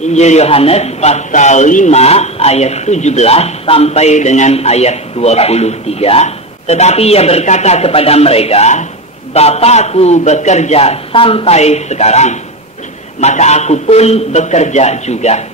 Injil Yohanes pasal 5 ayat 17 sampai dengan ayat 23. Tetapi ia berkata kepada mereka, Bapakku bekerja sampai sekarang, maka aku pun bekerja juga.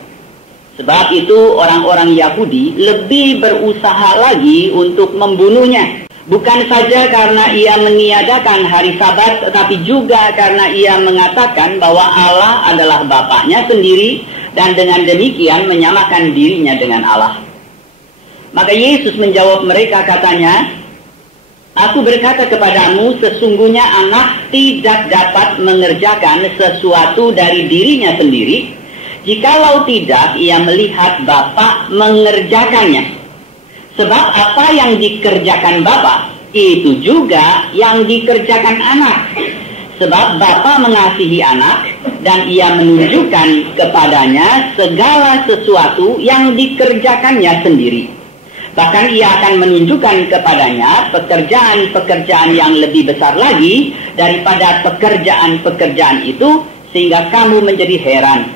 Sebab itu orang-orang Yahudi lebih berusaha lagi untuk membunuhnya. Bukan saja karena ia meniadakan hari Sabat, tetapi juga karena ia mengatakan bahwa Allah adalah Bapaknya sendiri, dan dengan demikian menyamakan dirinya dengan Allah. Maka Yesus menjawab mereka, katanya, Aku berkata kepadamu, sesungguhnya anak tidak dapat mengerjakan sesuatu dari dirinya sendiri, jikalau tidak ia melihat Bapa mengerjakannya. Sebab apa yang dikerjakan Bapa, itu juga yang dikerjakan anak. Sebab Bapa mengasihi anak, dan ia menunjukkan kepadanya segala sesuatu yang dikerjakannya sendiri. Bahkan ia akan menunjukkan kepadanya pekerjaan-pekerjaan yang lebih besar lagi daripada pekerjaan-pekerjaan itu, sehingga kamu menjadi heran.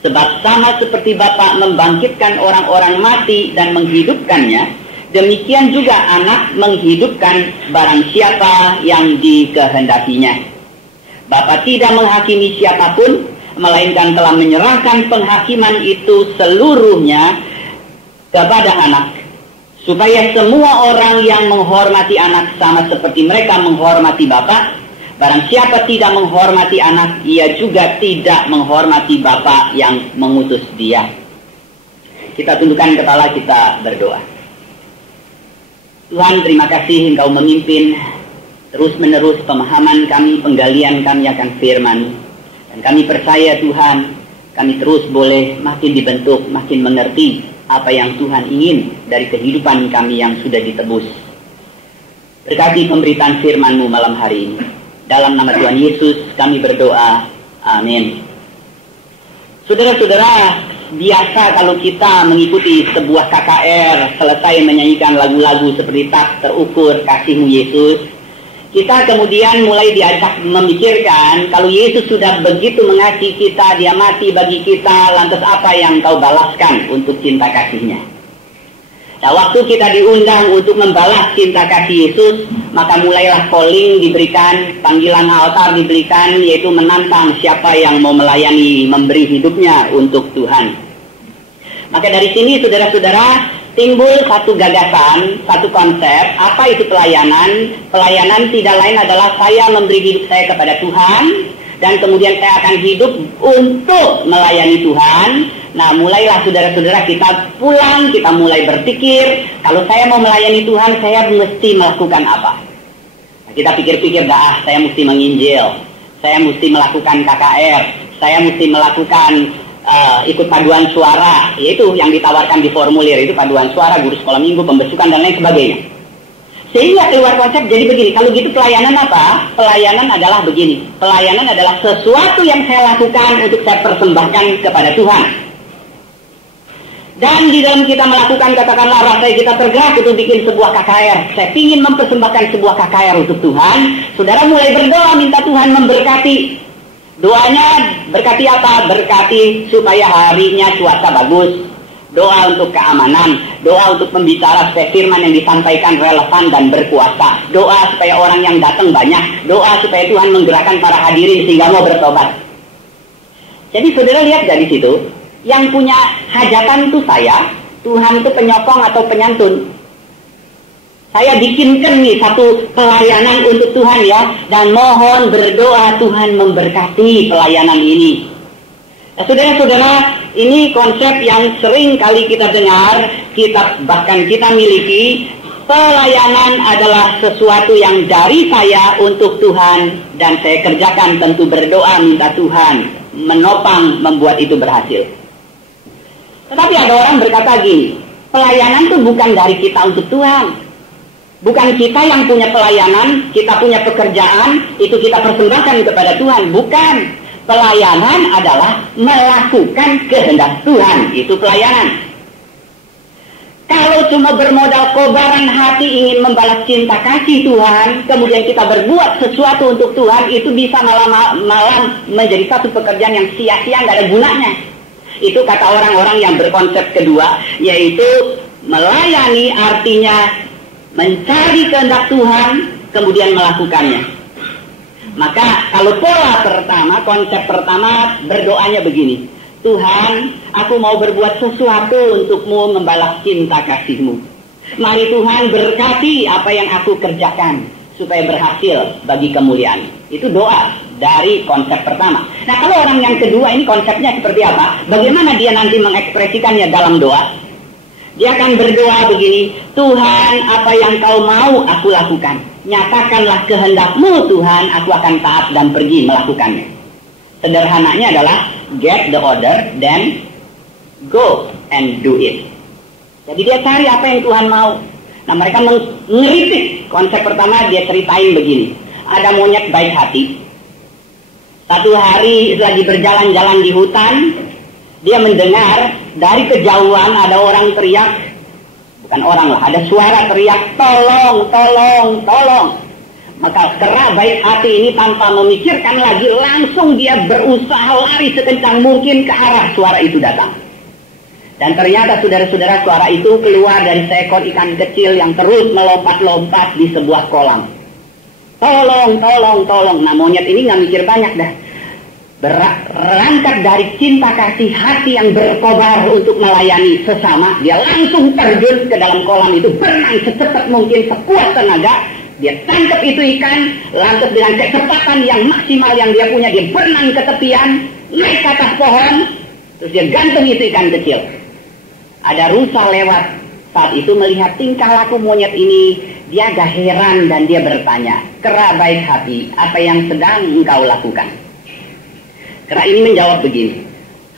Sebab sama seperti Bapa membangkitkan orang-orang mati dan menghidupkannya, demikian juga anak menghidupkan barang siapa yang dikehendakinya. Bapa tidak menghakimi siapapun, melainkan telah menyerahkan penghakiman itu seluruhnya kepada anak, supaya semua orang yang menghormati anak sama seperti mereka menghormati Bapa. Barang siapa tidak menghormati anak, ia juga tidak menghormati Bapa yang mengutus dia. Kita tundukkan kepala, kita berdoa. Tuhan, terima kasih Engkau memimpin terus-menerus pemahaman kami, penggalian kami akan firman. Dan kami percaya Tuhan, kami terus boleh makin dibentuk, makin mengerti apa yang Tuhan ingin dari kehidupan kami yang sudah ditebus. Berkati pemberitaan firman-Mu malam hari ini. Dalam nama Tuhan Yesus kami berdoa. Amin. Saudara-saudara, biasa kalau kita mengikuti sebuah KKR, selesai menyanyikan lagu-lagu seperti Tak Terukur Kasih-Mu Yesus, kita kemudian mulai diajak memikirkan, kalau Yesus sudah begitu mengasihi kita, dia mati bagi kita, lantas apa yang Kau balaskan untuk cinta kasih-Nya? Nah, waktu kita diundang untuk membalas cinta kasih Yesus, maka mulailah calling diberikan, panggilan altar diberikan, yaitu menantang siapa yang mau melayani, memberi hidupnya untuk Tuhan. Maka dari sini saudara-saudara, timbul satu gagasan, satu konsep. Apa itu pelayanan? Pelayanan tidak lain adalah saya memberi hidup saya kepada Tuhan, dan kemudian saya akan hidup untuk melayani Tuhan. Nah, mulailah saudara-saudara kita pulang, kita mulai berpikir, kalau saya mau melayani Tuhan, saya mesti melakukan apa? Nah, kita pikir-pikir, saya mesti menginjil, saya mesti melakukan KKR, saya mesti melakukan ikut paduan suara, yaitu yang ditawarkan di formulir, itu paduan suara, guru sekolah minggu, pembesukan, dan lain sebagainya. Sehingga keluar konsep jadi begini, kalau gitu pelayanan apa? Pelayanan adalah begini, pelayanan adalah sesuatu yang saya lakukan untuk saya persembahkan kepada Tuhan. Dan di dalam kita melakukan, katakanlah rasanya kita tergerak untuk bikin sebuah KKR. Saya ingin mempersembahkan sebuah KKR untuk Tuhan. Saudara mulai berdoa, minta Tuhan memberkati. Doanya berkati apa? Berkati supaya harinya cuaca bagus. Doa untuk keamanan. Doa untuk pembicara supaya firman yang disampaikan relevan dan berkuasa. Doa supaya orang yang datang banyak. Doa supaya Tuhan menggerakkan para hadirin sehingga mau bertobat. Jadi saudara lihat dari situ, yang punya hajatan itu saya, Tuhan itu penyokong atau penyantun. Saya bikinkan nih satu pelayanan untuk Tuhan ya, dan mohon berdoa Tuhan memberkati pelayanan ini. Nah, saudara-saudara, ini konsep yang sering kali kita dengar, bahkan kita miliki. Pelayanan adalah sesuatu yang dari saya untuk Tuhan, dan saya kerjakan tentu berdoa minta Tuhan menopang membuat itu berhasil. Tetapi ada orang berkata gini, pelayanan itu bukan dari kita untuk Tuhan. Bukan kita yang punya pelayanan, kita punya pekerjaan, itu kita persembahkan kepada Tuhan. Bukan. Pelayanan adalah melakukan kehendak Tuhan. Itu pelayanan. Kalau cuma bermodal kobaran hati ingin membalas cinta kasih Tuhan, kemudian kita berbuat sesuatu untuk Tuhan, itu bisa malam menjadi satu pekerjaan yang sia-sia, nggak ada gunanya. Itu kata orang-orang yang berkonsep kedua, yaitu melayani artinya mencari kehendak Tuhan, kemudian melakukannya. Maka kalau pola pertama, konsep pertama berdoanya begini, Tuhan, aku mau berbuat sesuatu untukmu membalas cinta kasih-Mu. Mari Tuhan berkati apa yang aku kerjakan, supaya berhasil bagi kemuliaan. Itu doa dari konsep pertama. Nah, kalau orang yang kedua ini konsepnya seperti apa? Bagaimana dia nanti mengekspresikannya dalam doa? Dia akan berdoa begini, Tuhan, apa yang kau mau aku lakukan. Nyatakanlah kehendak-Mu Tuhan, aku akan taat dan pergi melakukannya. Sederhananya adalah get the order, then go and do it. Jadi dia cari apa yang Tuhan mau. Nah, mereka mengeritik. Konsep pertama dia ceritain begini. Ada monyet baik hati. Satu hari lagi berjalan-jalan di hutan, dia mendengar dari kejauhan ada orang teriak. Bukan orang lah, ada suara teriak, tolong, tolong, tolong. Maka kera baik hati ini tanpa memikirkan lagi, langsung dia berusaha lari sekencang mungkin ke arah suara itu datang. Dan ternyata saudara-saudara, suara itu keluar dari seekor ikan kecil yang terus melompat-lompat di sebuah kolam. Tolong, tolong, tolong. Nah, monyet ini nggak mikir banyak dah. Berangkat dari cinta kasih hati yang berkobar untuk melayani sesama, dia langsung terjun ke dalam kolam itu, berenang secepat mungkin, sekuat tenaga. Dia tangkap itu ikan, lantas dengan kecepatan yang maksimal yang dia punya, dia berenang ke tepian, naik ke atas pohon, terus dia gantung itu ikan kecil. Ada rusa lewat saat itu melihat tingkah laku monyet ini, dia agak heran dan dia bertanya, kera baik hati, apa yang sedang engkau lakukan? Kera ini menjawab begini,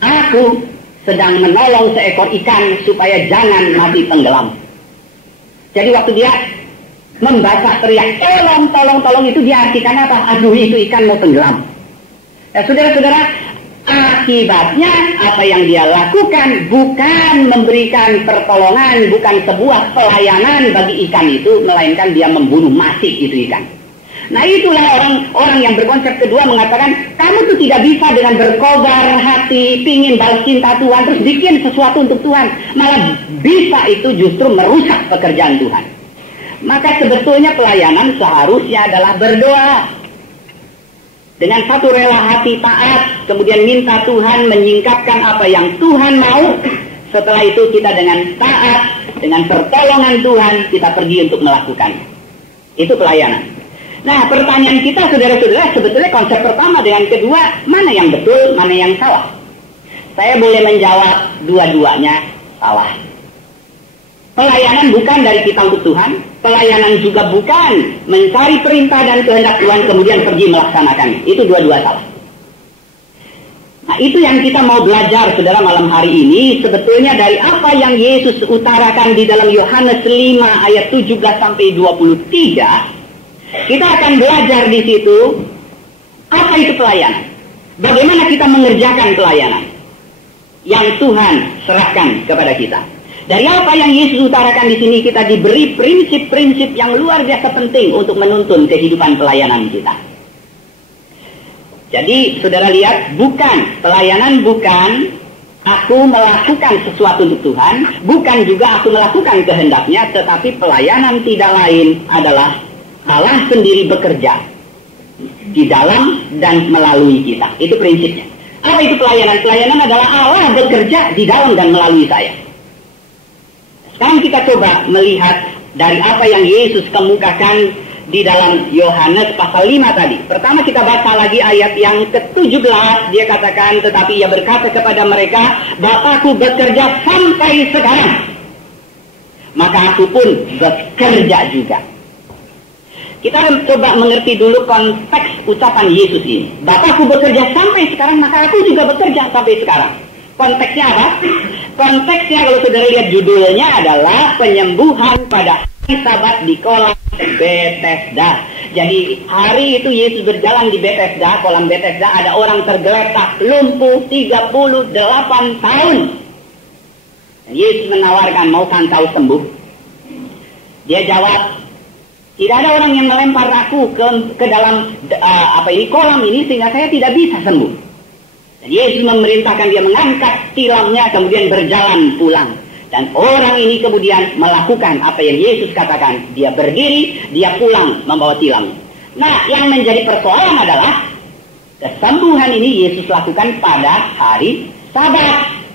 aku sedang menolong seekor ikan supaya jangan mati tenggelam. Jadi waktu dia membaca teriak, tolong, tolong, tolong, itu dia artikan apa? Aduh, itu ikan mau tenggelam. Ya, saudara-saudara, akibatnya apa yang dia lakukan bukan memberikan pertolongan, bukan sebuah pelayanan bagi ikan itu, melainkan dia membunuh mati itu ikan. Nah, itulah orang-orang yang berkonsep kedua mengatakan, kamu tuh tidak bisa dengan berkobar hati, pingin balas cinta Tuhan, terus bikin sesuatu untuk Tuhan. Malah bisa itu justru merusak pekerjaan Tuhan. Maka sebetulnya pelayanan seharusnya adalah berdoa. Dengan satu rela hati taat, kemudian minta Tuhan menyingkapkan apa yang Tuhan mau. Setelah itu kita dengan taat, dengan pertolongan Tuhan, kita pergi untuk melakukannya. Itu pelayanan. Nah, pertanyaan kita, saudara-saudara, sebetulnya konsep pertama dengan kedua, mana yang betul, mana yang salah? Saya boleh menjawab dua-duanya salah. Pelayanan bukan dari kita untuk Tuhan, pelayanan juga bukan mencari perintah dan kehendak Tuhan kemudian pergi melaksanakannya. Itu dua-dua salah. Nah, itu yang kita mau belajar, saudara, malam hari ini, sebetulnya dari apa yang Yesus utarakan di dalam Yohanes 5 ayat 17 sampai 23. Kita akan belajar di situ apa itu pelayanan. Bagaimana kita mengerjakan pelayanan yang Tuhan serahkan kepada kita. Dari apa yang Yesus utarakan di sini kita diberi prinsip-prinsip yang luar biasa penting untuk menuntun kehidupan pelayanan kita. Jadi saudara lihat, pelayanan bukan aku melakukan sesuatu untuk Tuhan, bukan juga aku melakukan kehendaknya, tetapi pelayanan tidak lain adalah Allah sendiri bekerja di dalam dan melalui kita. Itu prinsipnya. Apa itu pelayanan? Pelayanan adalah Allah bekerja di dalam dan melalui saya. Sekarang kita coba melihat dari apa yang Yesus kemukakan di dalam Yohanes pasal 5 tadi. Pertama kita baca lagi ayat yang ke-17. Dia katakan, tetapi ia berkata kepada mereka, Bapakku bekerja sampai sekarang, maka aku pun bekerja juga. Kita coba mengerti dulu konteks ucapan Yesus ini. Bapakku bekerja sampai sekarang, maka aku juga bekerja sampai sekarang. Konteksnya apa? Konteksnya kalau saudara lihat judulnya adalah penyembuhan pada hari Sabat di kolam Bethesda. Jadi hari itu Yesus berjalan di Bethesda, kolam Bethesda, ada orang tergeletak lumpuh 38 tahun. Dan Yesus menawarkan, mau kan tahu sembuh? Dia jawab, tidak ada orang yang melempar aku ke dalam kolam ini sehingga saya tidak bisa sembuh. Dan Yesus memerintahkan dia mengangkat tilamnya kemudian berjalan pulang. Dan orang ini kemudian melakukan apa yang Yesus katakan. Dia berdiri, dia pulang membawa tilam. Nah, yang menjadi persoalan adalah kesembuhan ini Yesus lakukan pada hari Sabat.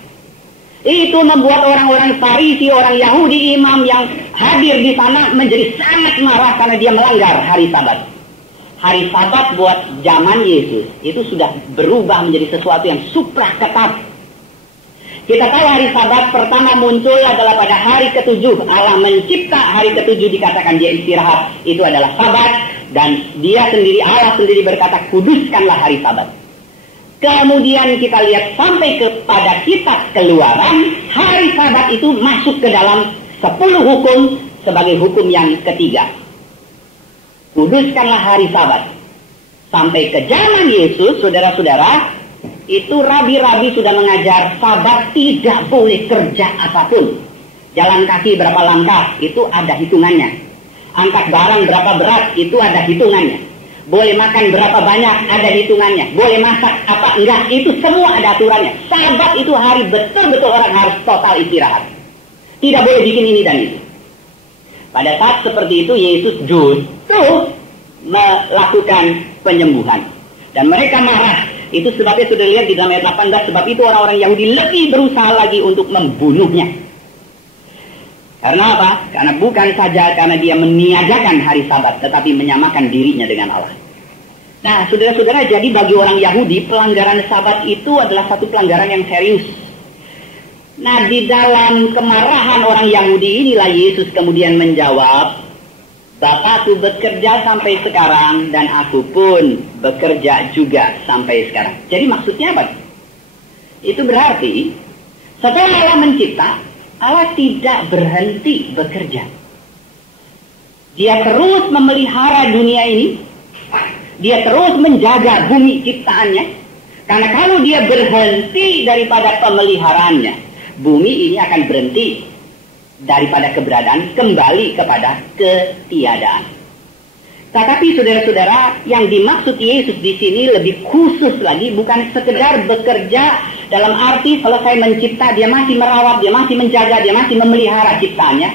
Itu membuat orang-orang Farisi, orang Yahudi, imam yang hadir di sana menjadi sangat marah karena dia melanggar hari Sabat. Hari Sabat buat zaman Yesus itu sudah berubah menjadi sesuatu yang supra ketat. Kita tahu hari Sabat pertama muncul adalah pada hari ke-7. Allah mencipta hari ke-7, dikatakan dia istirahat. Itu adalah Sabat. Dan dia sendiri, Allah sendiri berkata, kuduskanlah hari Sabat. Kemudian kita lihat sampai kepada kitab Keluaran, hari Sabat itu masuk ke dalam 10 hukum sebagai hukum yang ketiga. Kuduskanlah hari Sabat. Sampai ke zaman Yesus, saudara-saudara, itu rabi-rabi sudah mengajar Sabat tidak boleh kerja apapun. Jalan kaki berapa langkah, itu ada hitungannya. Angkat barang berapa berat, itu ada hitungannya. Boleh makan berapa banyak, ada hitungannya. Boleh masak apa enggak, itu semua ada aturannya. Sabat itu hari betul-betul orang harus total istirahat. Tidak boleh bikin ini dan itu. Pada saat seperti itu, Yesus justru melakukan penyembuhan. Dan mereka marah. Itu sebabnya sudah lihat di dalam ayat 18. Sebab itu orang-orang Yahudi lebih berusaha lagi untuk membunuhnya. Karena apa? Karena bukan saja karena dia meniadakan hari Sabat, tetapi menyamakan dirinya dengan Allah. Nah, saudara-saudara, jadi bagi orang Yahudi, pelanggaran Sabat itu adalah satu pelanggaran yang serius. Nah, di dalam kemarahan orang Yahudi inilah Yesus kemudian menjawab, Bapakku bekerja sampai sekarang dan aku pun bekerja juga sampai sekarang. Jadi maksudnya apa? Itu berarti setelah Allah mencipta, Allah tidak berhenti bekerja. Dia terus memelihara dunia ini. Dia terus menjaga bumi ciptaannya. Karena kalau dia berhenti daripada pemeliharaannya, bumi ini akan berhenti daripada keberadaan, kembali kepada ketiadaan. Tetapi saudara-saudara, yang dimaksud Yesus di sini lebih khusus lagi, bukan sekedar bekerja dalam arti selesai mencipta, dia masih merawat, dia masih menjaga, dia masih memelihara ciptaannya.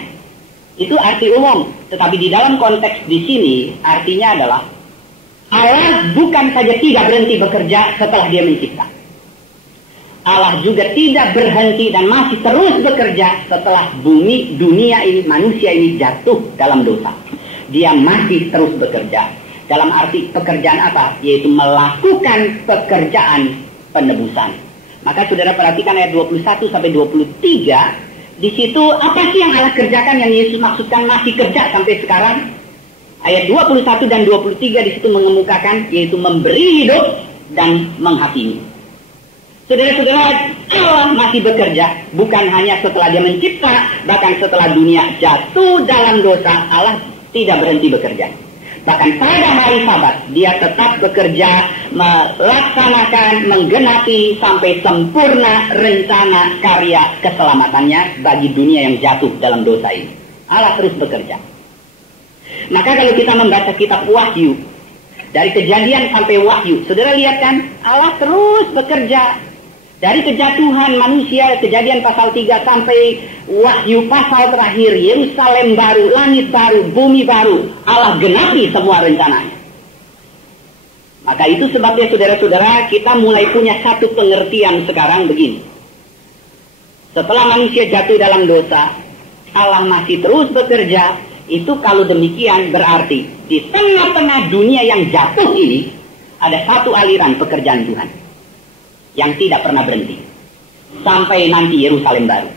Itu arti umum. Tetapi di dalam konteks di sini, artinya adalah Allah bukan saja tidak berhenti bekerja setelah dia mencipta. Allah juga tidak berhenti dan masih terus bekerja setelah bumi, dunia ini, manusia ini jatuh dalam dosa. Dia masih terus bekerja. Dalam arti pekerjaan apa? Yaitu melakukan pekerjaan penebusan. Maka saudara perhatikan ayat 21 sampai 23. Di situ apa sih yang Allah kerjakan yang Yesus maksudkan masih kerja sampai sekarang? Ayat 21 dan 23 di situ mengemukakan yaitu memberi hidup dan menghakimi. Saudara-saudara, Allah masih bekerja. Bukan hanya setelah dia mencipta, bahkan setelah dunia jatuh dalam dosa, Allah tidak berhenti bekerja. Bahkan pada hari Sabat, dia tetap bekerja, melaksanakan, menggenapi sampai sempurna rencana karya keselamatannya bagi dunia yang jatuh dalam dosa ini. Allah terus bekerja. Maka kalau kita membaca kitab Wahyu, dari Kejadian sampai Wahyu, saudara lihat kan, Allah terus bekerja. Dari kejatuhan manusia, Kejadian pasal 3 sampai Wahyu pasal terakhir, Yerusalem baru, langit baru, bumi baru, Allah genapi semua rencananya. Maka itu sebabnya saudara-saudara, kita mulai punya satu pengertian sekarang begini. Setelah manusia jatuh dalam dosa, Allah masih terus bekerja. Itu kalau demikian berarti di tengah-tengah dunia yang jatuh ini, ada satu aliran pekerjaan Tuhan yang tidak pernah berhenti sampai nanti Yerusalem baru.